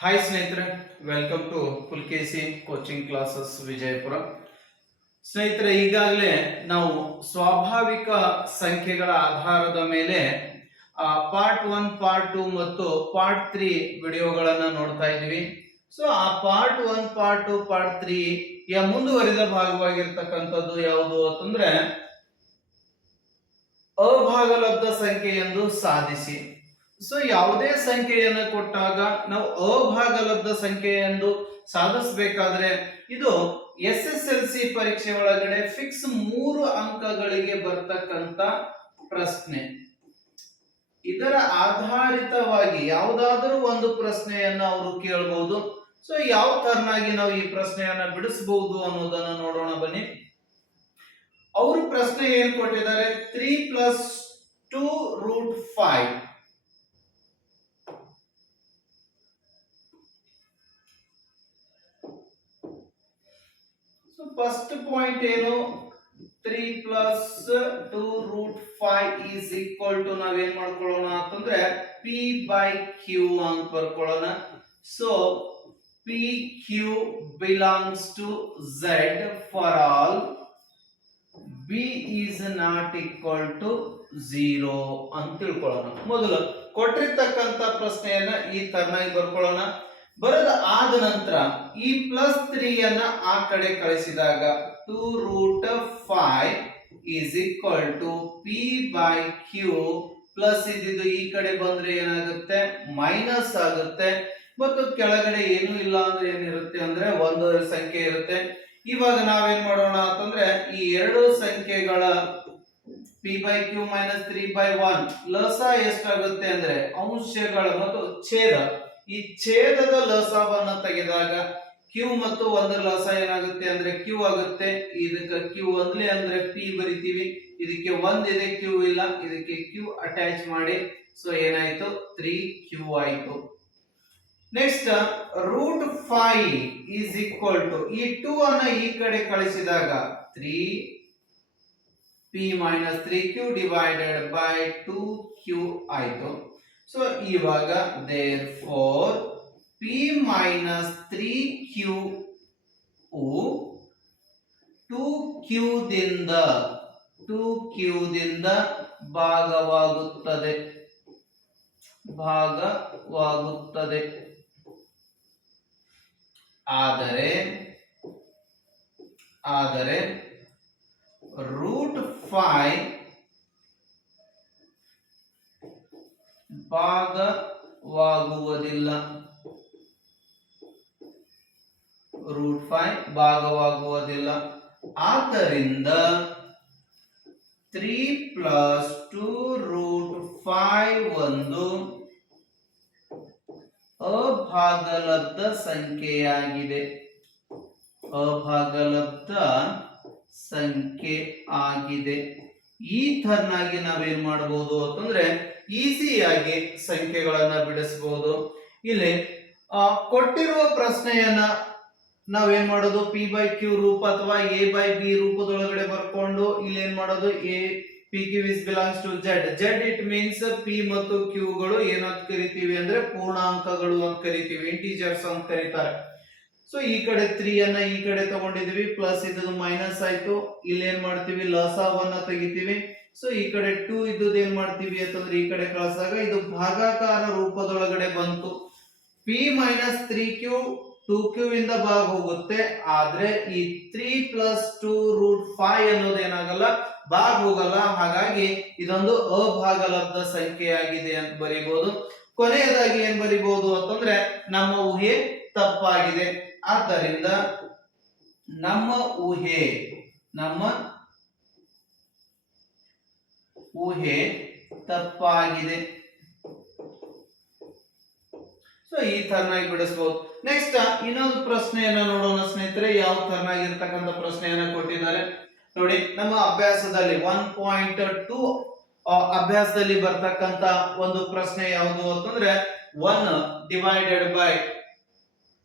Hi ಸ್ನೇಹಿತರೆ. Welcome to Pulakeshi coaching classes Vijayapura. ಸ್ನೇಹಿತರೆ, ಈಗಾಗಲೇ ನಾವು ಸ್ವಾಭಾವಿಕ ಸಂಖ್ಯೆಗಳ ಆಧಾರದ ಮೇಲೆ ಪಾರ್ಟ್ ಒನ್ ಪಾರ್ಟ್ ಟು ಮತ್ತು ಪಾರ್ಟ್ ತ್ರೀ ವಿಡಿಯೋಗಳನ್ನು ನೋಡ್ತಾ ಇದ್ದೀವಿ. ಸೊ ಆ part one part two part three ಯ ಮುಂದುವರಿದ ಭಾಗವಾಗಿರ್ತಕ್ಕಂಥದ್ದು ಯಾವುದು ಅಂತಂದ್ರೆ, ಅಭಾಗಲಬ್ಧ ಸಂಖ್ಯೆ ಎಂದು ಸಾಧಿಸಿ. ಸೊ ಯಾವುದೇ ಸಂಖ್ಯೆಯನ್ನು ಕೊಟ್ಟಾಗ ನಾವು ಅಭಾಗಲಬ್ಧ ಸಂಖ್ಯೆ ಎಂದು ಸಾಧಿಸಬೇಕಾದ್ರೆ ಇದು ಎಸ್ ಎಸ್ ಎಲ್ ಸಿ ಪರೀಕ್ಷೆ ಒಳಗಡೆ ಫಿಕ್ಸ್ ಮೂರು ಅಂಕಗಳಿಗೆ ಬರ್ತಕ್ಕಂತ ಪ್ರಶ್ನೆ. ಇದರ ಆಧಾರಿತವಾಗಿ ಯಾವುದಾದರೂ ಒಂದು ಪ್ರಶ್ನೆಯನ್ನ ಅವರು ಕೇಳಬಹುದು ಸೊ ಯಾವ ತರನಾಗಿ ನಾವು ಈ ಪ್ರಶ್ನೆಯನ್ನ ಬಿಡಿಸಬಹುದು ಅನ್ನೋದನ್ನ ನೋಡೋಣ ಬನ್ನಿ. ಅವರು ಪ್ರಶ್ನೆ ಏನ್ ಕೊಟ್ಟಿದ್ದಾರೆ? Three plus two root five first point ಏನು? Three plus two root five is equal to ನಾವೇನ್ ಮಾಡ್ಕೊಳ್ಳೋಣ ಅಂತಂದ್ರೆ ಪಿ ಬೈ ಕ್ಯೂ ಅಂತ ಬರ್ಕೊಳ್ಳೋಣ. So P Q belongs to Z for all B is not equal to zero ಅಂತ ತಿಳ್ಕೊಳ್ಳೋಣ. ಮೊದಲು ಕೊಟ್ಟಿರ್ತಕ್ಕಂಥ ಪ್ರಶ್ನೆಯನ್ನ ಈ ತರನಾಗಿ ಬರ್ಕೊಳ್ಳೋಣ. ಬರೆದ ಆದ ನಂತರ ಈ ಪ್ಲಸ್ ತ್ರೀ ಅನ್ನ ಆ ಕಡೆ ಕಳಿಸಿದಾಗ two root five is equal to P by Q plus ಇದ್ದಿದ್ದು ಈ ಕಡೆ ಬಂದ್ರೆ ಏನಾಗುತ್ತೆ? ಮೈನಸ್ ಆಗುತ್ತೆ. ಮತ್ತು ಕೆಳಗಡೆ ಏನು ಇಲ್ಲ ಅಂದ್ರೆ ಏನಿರುತ್ತೆ ಅಂದ್ರೆ ಒಂದು ಸಂಖ್ಯೆ ಇರುತ್ತೆ. ಇವಾಗ ನಾವೇನ್ ಮಾಡೋಣ ಅಂತಂದ್ರೆ ಈ ಎರಡು ಸಂಖ್ಯೆಗಳ P by Q minus three by one ಲಸ ಎಷ್ಟಾಗುತ್ತೆ ಅಂದ್ರೆ ಅಂಶಗಳ ಮತ್ತು ಛೇದ. ಈ ಛೇದದ ಲಸವನ್ನ ತೆಗೆದಾಗ ಕ್ಯೂ ಮತ್ತು ಒಂದರ ಲಸ ಏನಾಗುತ್ತೆ ಅಂದ್ರೆ ಕ್ಯೂ ಆಗುತ್ತೆ. ಇದಕ್ಕೆ ಕ್ಯೂ ಒಂದ್ಲೆ ಅಂದ್ರೆ ಪಿ ಬರಿತೀವಿ. ಇದಕ್ಕೆ ಒಂದಿದೆ ಕ್ಯೂ ಇಲ್ಲ. ಇದಕ್ಕೆ ಕ್ಯೂ ಅಟ್ಯಾಚ್ ಮಾಡಿ. ಸೊ ಏನಾಯ್ತು? ತ್ರೀ ಕ್ಯೂ ಆಯ್ತು. Next root five is equal to ಈ ಟೂ ಅನ್ನ ಈ ಕಡೆ ಕಳಿಸಿದಾಗ three P minus three Q divided by two Q ಆಯ್ತು. ಸೊ ಇವಾಗ therefore P minus three Q two ಕ್ಯೂದಿಂದ two ಕ್ಯೂದಿಂದ ಭಾಗವಾಗುತ್ತದೆ. ಭಾಗವಾಗುತ್ತದೆ. ಆದರೆ ಆದರೆ ರೂಟ್ ಫೈ ಭಾಗವಾಗುವುದಿಲ್ಲ. ರೂಟ್ ಫೈವ್ ಭಾಗವಾಗುವುದಿಲ್ಲ. ಆದ್ದರಿಂದ three plus two root five ಒಂದು ಅಭಾಗಲಬ್ಧ ಸಂಖ್ಯೆಯಾಗಿದೆ. ಅಭಾಗಲಬ್ಧ ಸಂಖ್ಯೆ ಆಗಿದೆ. ಈ ತರನಾಗಿ ನಾವೇನ್ ಮಾಡಬಹುದು ಅಂತಂದ್ರೆ ಈಸಿಯಾಗಿ ಸಂಖ್ಯೆಗಳನ್ನ ಬಿಡಿಸಬಹುದು ಇಲ್ಲಿ ಕೊಟ್ಟಿರುವ ಪ್ರಶ್ನೆಯನ್ನ ನಾವೇನ್ ಮಾಡೋದು? ಪಿ ಬೈ ಕ್ಯೂ ರೂಪ ಅಥವಾ ಎ ಬೈ ಬಿ ರೂಪದೊಳಗಡೆ ಬರ್ಕೊಂಡು ಇಲ್ಲಿ ಏನ್ ಮಾಡೋದು? A P Q is belongs to Z Z it means P ಮತ್ತು ಕ್ಯೂಗಳು ಏನಂತ ಕರಿತೀವಿ ಅಂದ್ರೆ ಪೂರ್ಣಾಂಕಗಳು ಅಂತ ಕರಿತೀವಿ ಇಂಟೀಜರ್ಸ್ ಅಂತ ಕರೀತಾರೆ. ಸೊ ಈ ಕಡೆ ತ್ರೀ ಅನ್ನ ಈ ಕಡೆ ತಗೊಂಡಿದೀವಿ ಪ್ಲಸ್ ಇದ್ದು ಮೈನಸ್ ಆಯ್ತು. ಇಲ್ಲಿ ಏನ್ ಮಾಡ್ತೀವಿ ಲಸಾವನ್ನ ತೆಗಿತೀವಿ. ಸೊ ಈ ಕಡೆ ಟೂ ಇದ್ದದ್ದು ಏನ್ ಮಾಡ್ತೀವಿ ಅಂತಂದ್ರೆ ಈ ಕಡೆ ಕಳಿಸಿದಾಗ ಇದು ಭಾಗಾಕಾರ ರೂಪದೊಳಗಡೆ ಬಂತು. P minus three Q two Q ಇಂದ ಭಾಗ ಹೋಗುತ್ತೆ ಆದ್ರೆ ಈ three plus two root five ಅನ್ನೋದು ಏನಾಗಲ್ಲ? ಭಾಗ ಹೋಗಲ್ಲ ಹಾಗಾಗಿ ಇದೊಂದು ಅಭಾಗಲಬ್ಧ ಸಂಖ್ಯೆಯಾಗಿದೆ ಅಂತ ಬರಿಬಹುದು ಕೊನೆಯದಾಗಿ ಏನ್ ಬರಿಬಹುದು ಅಂತಂದ್ರೆ ನಮ್ಮ ಊಹೆ ತಪ್ಪಾಗಿದೆ. ಆದ್ದರಿಂದ ನಮ್ಮ ಊಹೆ ನಮ್ಮ ಊಹೆ ತಪ್ಪಾಗಿದೆ. ಸೊ ಈ ತರನಾಗಿ ಬಿಡಿಸಬಹುದು ನೆಕ್ಸ್ಟ್ ಇನ್ನೊಂದು ಪ್ರಶ್ನೆಯನ್ನ ನೋಡೋಣ ಸ್ನೇಹಿತರೆ. ಯಾವ ತರನಾಗಿರ್ತಕ್ಕಂಥ ಪ್ರಶ್ನೆಯನ್ನ ಕೊಟ್ಟಿದ್ದಾರೆ. ನೋಡಿ, ನಮ್ಮ ಅಭ್ಯಾಸದಲ್ಲಿ ಒನ್ ಪಾಯಿಂಟ್ ಟೂ ಅಭ್ಯಾಸದಲ್ಲಿ ಬರ್ತಕ್ಕಂತ ಒಂದು ಪ್ರಶ್ನೆ ಯಾವುದು ಅಂತಂದ್ರೆ one divided by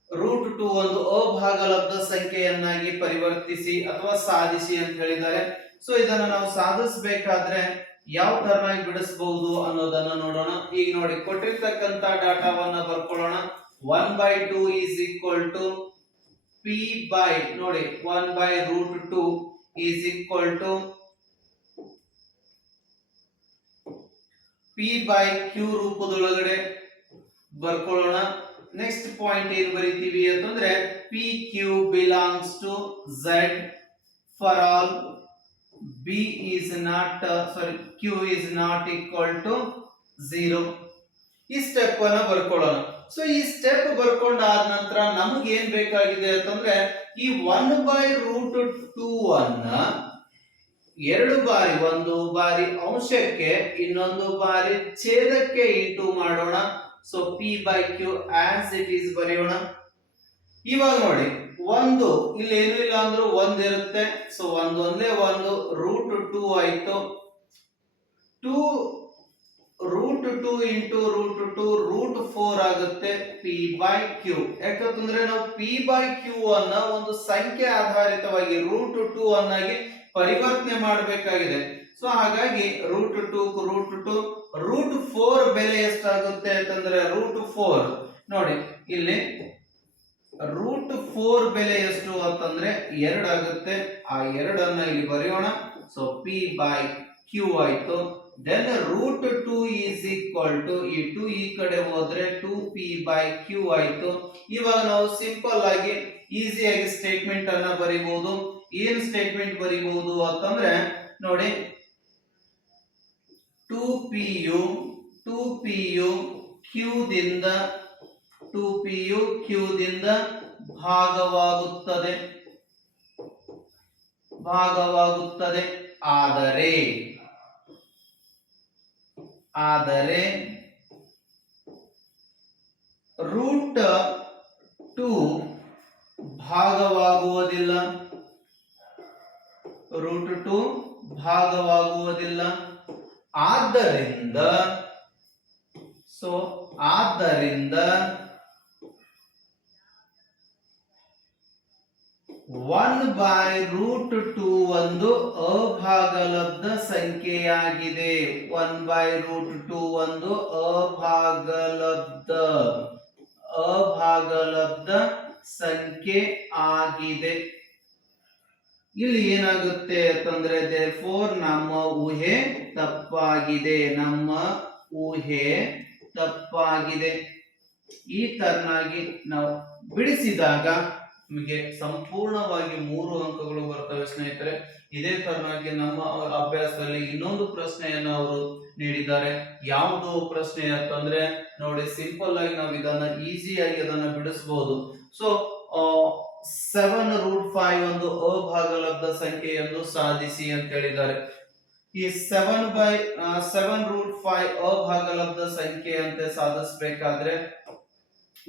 root two ಒಂದು ಅಭಾಗಲಬ್ಧ ಸಂಖ್ಯೆಯನ್ನಾಗಿ ಪರಿವರ್ತಿಸಿ ಅಥವಾ ಸಾಧಿಸಿ ಅಂತ ಹೇಳಿದ್ದಾರೆ. ಸೊ ಇದನ್ನ ನಾವು ಸಾಧಿಸಬೇಕಾದ್ರೆ ಯಾವ ತರನಾಗಿ ಬಿಡಿಸಬಹುದು ಅನ್ನೋದನ್ನ ನೋಡೋಣ. ಈಗ ನೋಡಿ ಕೊಟ್ಟಿರ್ತಕ್ಕಂತ ಡಾಟಾವನ್ನ ಬರ್ಕೊಳ್ಳೋಣ. One by two is equal to P by ನೋಡಿ one by root two is equal to P by Q ರೂಪದೊಳಗಡೆ ಬರ್ಕೊಳ್ಳೋಣ. ನೆಕ್ಸ್ಟ್ ಪಾಯಿಂಟ್ ಏನ್ ಬರಿತೀವಿ ಅಂತಂದ್ರೆ P Q belongs to Z for all B is not sorry Q is not equal to zero ಈ step ಅನ್ನು ಬರ್ಕೊಳ್ಳೋಣ. So ಈ step ಬರ್ಕೊಂಡಾದ ನಂತರ ನಮ್ಗೆ ಏನ್ ಬೇಕಾಗಿದೆ ಅಂತಂದ್ರೆ, ಈ ಒನ್ ಬೈ ರೂಟ್ ಟೂ ಅನ್ನ ಎರಡು ಬಾರಿ, ಒಂದು ಬಾರಿ ಅಂಶಕ್ಕೆ, ಇನ್ನೊಂದು ಬಾರಿ ಛೇದಕ್ಕೆ ಇಂಟು ಮಾಡೋಣ. So P by Q as it is ಬರೆಯೋಣ. ಇವಾಗ ನೋಡಿ. ಒಂದು, ಇಲ್ಲಿ ಏನು ಇಲ್ಲ ಅಂದ್ರೂ ಒಂದ್ ಇರುತ್ತೆ. ಸೊ ಒಂದ್ ಒಂದೇ ಒಂದು ರೂಟ್ ಟೂ ಆಯ್ತು. Two root two into root two root four ಆಗುತ್ತೆ ಪಿ ಬೈ ಕ್ಯೂ ಯಾಕಂತಂದ್ರೆ ನಾವು ಪಿ ಬೈ ಕ್ಯೂ ಅನ್ನ ಒಂದು ಸಂಖ್ಯೆ ಆಧಾರಿತವಾಗಿ ರೂಟ್ ಟೂ ಅನ್ನಾಗಿ ಪರಿವರ್ತನೆ ಮಾಡಬೇಕಾಗಿದೆ. ಸೊ ಹಾಗಾಗಿ root two root two root four ಬೆಲೆ ಎಷ್ಟಾಗುತ್ತೆ ಅಂತಂದ್ರೆ ರೂಟ್ ಫೋರ್ ನೋಡಿ, ಇಲ್ಲಿ ರೂಟ್ ಫೋರ್ ಬೆಲೆ ಎಷ್ಟು ಅಂತಂದ್ರೆ ಎರಡು ಆಗುತ್ತೆ. ಆ ಎರಡನ್ನ ಇಲ್ಲಿ ಬರೆಯೋಣ. ಸೊ ಪಿ ಬೈ ಕ್ಯೂ ಆಯ್ತು. Then root two is equal to ಈ ಟು ಈ ಕಡೆ ಹೋದ್ರೆ ಟು ಪಿ ಬೈ ಕ್ಯೂ ಆಯ್ತು. ಇವಾಗ ನಾವು ಸಿಂಪಲ್ ಆಗಿ ಈಸಿಯಾಗಿ ಸ್ಟೇಟ್ಮೆಂಟ್ ಅನ್ನ ಬರಿಬಹುದು ಏನ್ ಸ್ಟೇಟ್ಮೆಂಟ್ ಬರಿಬಹುದು ಅಂತಂದ್ರೆ, ನೋಡಿ two P U two P U ಕ್ಯೂದಿಂದ two P U ಕ್ಯೂದಿಂದ ಭಾಗವಾಗುತ್ತದೆ ಭಾಗವಾಗುತ್ತದೆ ಆದರೆ ಆದರೆ ರೂಟ್ ಟು ಭಾಗವಾಗುವುದಿಲ್ಲ ರೂಟ್ ಟು ಭಾಗವಾಗುವುದಿಲ್ಲ ಆದ್ದರಿಂದ ಸೊ ಆದ್ದರಿಂದ ಒನ್ ಬೈ ರೂಟ್ ಟು ಒಂದು ಅಭಾಗಲಬ್ಧ ಸಂಖ್ಯೆಯಾಗಿದೆ. ಒನ್ ಬೈ ರೂಟ್ ಟು ಒಂದು ಅಭಾಗಲಬ್ಧ ಅಭಾಗಲಬ್ಧ ಸಂಖ್ಯೆ ಆಗಿದೆ. ಇಲ್ಲಿ ಏನಾಗುತ್ತೆ ಅಂತಂದ್ರೆ ಫೋರ್ ನಮ್ಮ ಊಹೆ ತಪ್ಪಾಗಿದೆ. ನಮ್ಮ ಊಹೆ ತಪ್ಪಾಗಿದೆ. ಈ ತರನಾಗಿ ನಾವು ಬಿಡಿಸಿದಾಗ ನಿಮಗೆ ಸಂಪೂರ್ಣವಾಗಿ ಮೂರು ಅಂಕಗಳು ಬರ್ತವೆ ಸ್ನೇಹಿತರೆ. ಇದೇ ತರನಾಗಿ ನಮ್ಮ ಅಭ್ಯಾಸದಲ್ಲಿ ಇನ್ನೊಂದು ಪ್ರಶ್ನೆಯನ್ನು ಅವರು ನೀಡಿದ್ದಾರೆ. ಯಾವುದು ಪ್ರಶ್ನೆ ಅಂತಂದ್ರೆ, ನೋಡಿ ಸಿಂಪಲ್ ಆಗಿ ನಾವು ಇದನ್ನ ಈಸಿಯಾಗಿ ಅದನ್ನ ಬಿಡಿಸಬಹುದು ಸೊ ಸೆವೆನ್ ರೂಟ್ ಫೈವ್ ಒಂದು ಅಭಾಗಲಬ್ಧ ಸಂಖ್ಯೆ ಎಂದು ಸಾಧಿಸಿ ಅಂತ ಹೇಳಿದ್ದಾರೆ. ಈ seven by seven root five ಅಭಾಗಲಬ್ಧ ಸಂಖ್ಯೆ ಅಂತ ಸಾಧಿಸಬೇಕಾದ್ರೆ,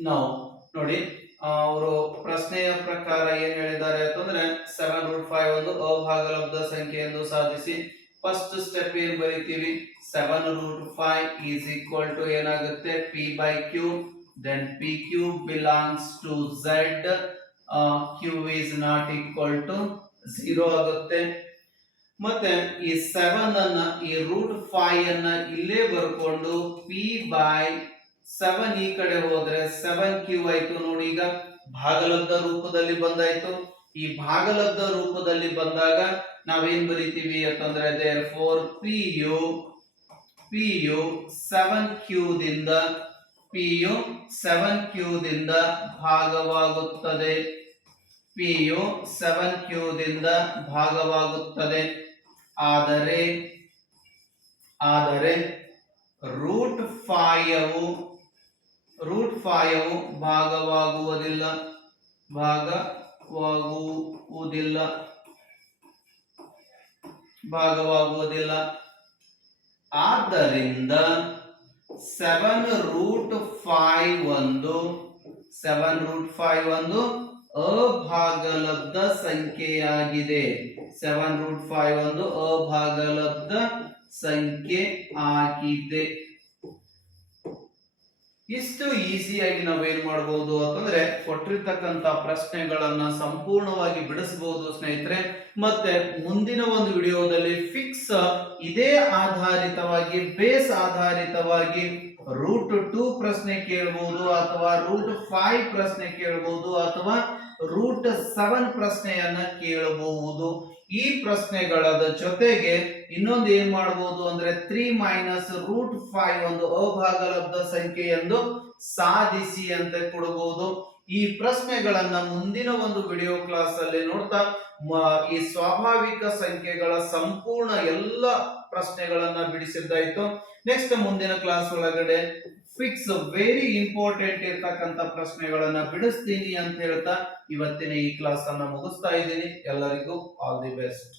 ನಾವು, ನೋಡಿ ಅವರು ಪ್ರಶ್ನೆಯ ಪ್ರಕಾರ ಏನ್ ಹೇಳಿದ್ದಾರೆ ಅಂತಂದ್ರೆ ಸೆವೆನ್ ರೂಟ್ ಫೈವ್ ಒಂದು ಅಭಾಗಲಬ್ಧ ಸಂಖ್ಯೆಯನ್ನು ಸಾಧಿಸಿ ಫಸ್ಟ್ ಸ್ಟೆಪ್ ಏನ್ ಬರೀತೀವಿ? Seven root five is equal to ಏನಾಗುತ್ತೆ? P by Q then P Q belongs to Z Q is not equal to zero ಆಗುತ್ತೆ. ಮತ್ತೆ ಈ ಸೆವೆನ್ ಅನ್ನ, ಈ ರೂಟ್ ಫೈವ್ ಅನ್ನ ಇಲ್ಲೇ ಬರ್ಕೊಂಡು ಪಿ ಬೈ ಸೆವೆನ್ ಈ ಕಡೆ ಹೋದ್ರೆ ಸೆವೆನ್ ಕ್ಯೂ ಆಯ್ತು ನೋಡಿ ಈಗ ಭಾಗಲಬ್ಧ ರೂಪದಲ್ಲಿ ಬಂದಾಯ್ತು. ಈ ಭಾಗಲಬ್ಧ ರೂಪದಲ್ಲಿ ಬಂದಾಗ ನಾವೇನ್ ಬರಿತೀವಿ ಅಂತಂದ್ರೆ therefore P U P U seven ಕ್ಯೂದಿಂದ P U seven ಕ್ಯೂದಿಂದ ಭಾಗವಾಗುತ್ತದೆ. ಪಿ ಯು ಸೆವೆನ್ ಕ್ಯೂದಿಂದ ಭಾಗವಾಗುತ್ತದೆ. ಆದರೆ ಆದರೆ ರೂಟ್ ಫೈವ್ ರೂಟ್ ಫೈವ್ ಭಾಗವಾಗುವುದಿಲ್ಲ. ಭಾಗವಾಗುವುದಿಲ್ಲ. ಭಾಗವಾಗುವುದಿಲ್ಲ. ಆದ್ದರಿಂದ ಸೆವೆನ್ ರೂಟ್ ಫೈವ್ ಒಂದು ಸೆವೆನ್ ರೂಟ್ ಫೈವ್ ಒಂದು ಅಭಾಗಲಬ್ಧ ಸಂಖ್ಯೆಯಾಗಿದೆ. ಸೆವೆನ್ ರೂಟ್ ಫೈವ್ ಒಂದು ಅಭಾಗಲಬ್ಧ ಸಂಖ್ಯೆ ಆಗಿದೆ. ಇಷ್ಟು ಈಸಿಯಾಗಿ ನಾವೇನ್ ಮಾಡಬಹುದು ಅಂತಂದ್ರೆ ಕೊಟ್ಟಿರ್ತಕ್ಕಂಥ ಪ್ರಶ್ನೆಗಳನ್ನ ಸಂಪೂರ್ಣವಾಗಿ ಬಿಡಿಸಬಹುದು ಸ್ನೇಹಿತರೆ. ಮತ್ತೆ ಮುಂದಿನ ಒಂದು ವಿಡಿಯೋದಲ್ಲಿ ಫಿಕ್ಸ್ ಇದೇ ಆಧಾರಿತವಾಗಿ ಬೇಸ್ ಆಧಾರಿತವಾಗಿ ರೂಟ್ ಟೂ ಪ್ರಶ್ನೆ ಕೇಳಬಹುದು ಅಥವಾ ರೂಟ್ ಫೈವ್ ಪ್ರಶ್ನೆ ಕೇಳಬಹುದು ಅಥವಾ ರೂಟ್ ಸೆವೆನ್ ಪ್ರಶ್ನೆಯನ್ನ ಕೇಳಬಹುದು ಈ ಪ್ರಶ್ನೆಗಳ ಜೊತೆಗೆ ಇನ್ನೊಂದು ಏನ್ ಮಾಡಬಹುದು ಅಂದ್ರೆ ತ್ರೀ ಮೈನಸ್ ರೂಟ್ ಫೈವ್ ಒಂದು ಅಭಾಗಲಬ್ಧ ಸಂಖ್ಯೆ ಎಂದು ಸಾಧಿಸಿ ಅಂತ ಕೊಡಬಹುದು ಈ ಪ್ರಶ್ನೆಗಳನ್ನ ಮುಂದಿನ ಒಂದು ವಿಡಿಯೋ ಕ್ಲಾಸ್ ಅಲ್ಲಿ ನೋಡ್ತಾ ಈ ಸ್ವಾಭಾವಿಕ ಸಂಖ್ಯೆಗಳ ಸಂಪೂರ್ಣ ಎಲ್ಲ ಪ್ರಶ್ನೆಗಳನ್ನ ಬಿಡಿಸಿದ್ದಾಯ್ತು. ನೆಕ್ಸ್ಟ್ ಮುಂದಿನ ಕ್ಲಾಸ್ ಒಳಗಡೆ ಫಿಕ್ಸ್ ವೆರಿ ಇಂಪಾರ್ಟೆಂಟ್ ಇರ್ತಕ್ಕಂಥ ಪ್ರಶ್ನೆಗಳನ್ನ ಬಿಡಿಸ್ತೀನಿ ಅಂತ ಹೇಳ್ತಾ ಇವತ್ತಿನ ಈ ಕ್ಲಾಸ್ ಅನ್ನ ಮುಗಿಸ್ತಾ ಇದ್ದೀನಿ. ಎಲ್ಲರಿಗೂ ಆಲ್ ದಿ ಬೆಸ್ಟ್